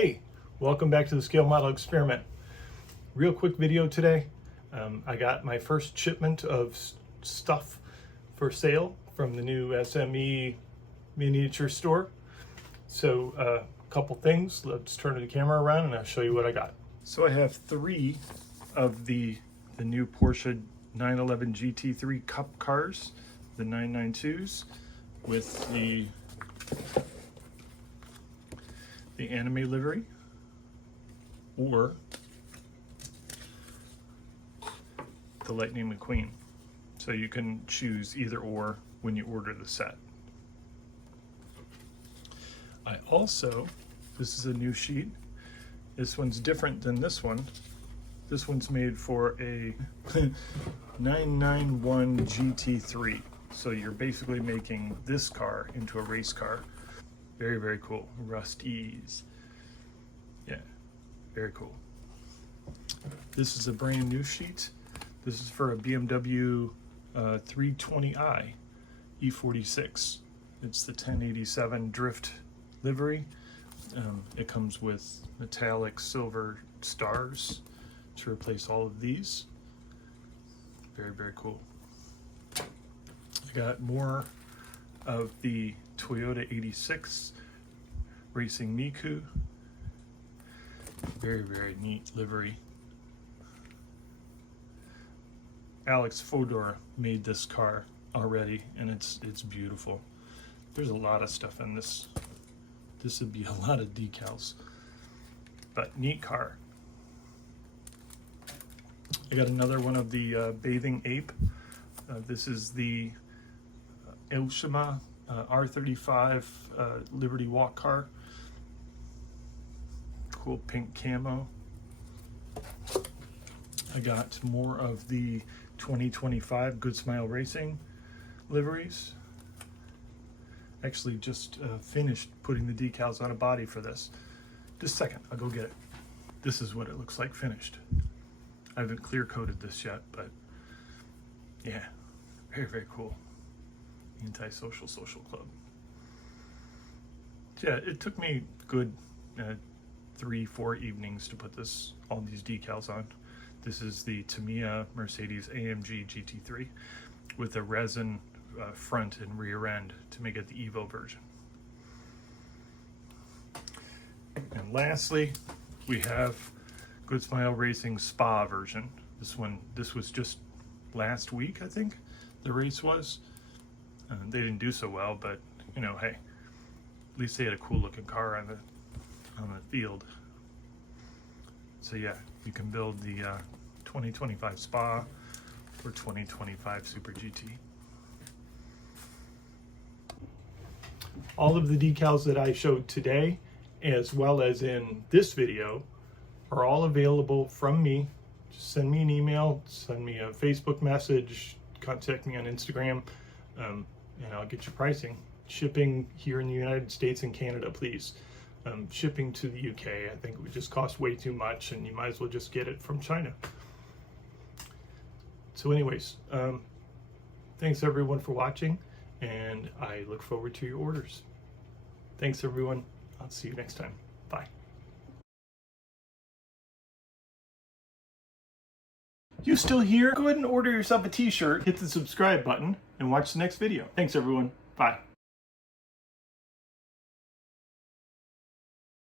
Hey, welcome back to the Scale Model Experiment. Real quick video today. I got my first shipment of stuff for sale from the new SME miniature store. So a couple things. Let's turn the camera around and I'll show you what I got. So I have three of the new Porsche 911 GT3 Cup cars, the 992s, with the anime livery, or the Lightning McQueen. So you can choose either or when you order the set. I also, this is a new sheet. This one's different than this one. This one's made for a 991 GT3. So you're basically making this car into a race car. Very, very cool. Rusties. Yeah, very cool. This is a brand new sheet. This is for a BMW 320i E46. It's the 1087 Drift livery. It comes with metallic silver stars to replace all of these. Very, very cool. I got more of the Toyota 86 Racing Miku. Very, very neat livery. Alex Fodor made this car already, and it's beautiful. There's a lot of stuff in this. This would be a lot of decals, but neat car. I got another one of the Bathing Ape. This is the Aoshima R35 Liberty Walk car. Cool pink camo. I got more of the 2025 Good Smile Racing liveries. Actually just finished putting the decals on a body for this. Just a second, I'll go get it. This is what it looks like finished. I haven't clear coated this yet, but yeah, very, very cool. Anti-social social club. Yeah, it took me good 3-4 evenings to put all these decals on. This is the Tamiya Mercedes AMG GT3 with a resin front and rear end to make it the Evo version. And lastly, we have Good Smile Racing Spa version. This was just last week, I think the race was. They didn't do so well, but you know, hey, at least they had a cool looking car on the field. So yeah, you can build the 2025 Spa or 2025 Super GT. All of the decals that I showed today, as well as in this video, are all available from me. Just send me an email, send me a Facebook message, contact me on Instagram, and I'll get you pricing. Shipping here in the United States and Canada, please. Shipping to the UK, I think it would just cost way too much, and you might as well just get it from China. So anyways, thanks everyone for watching, and I look forward to your orders. Thanks everyone. I'll see you next time. Bye. You still here? Go ahead and order yourself a t-shirt, hit the subscribe button, and watch the next video. Thanks everyone. Bye.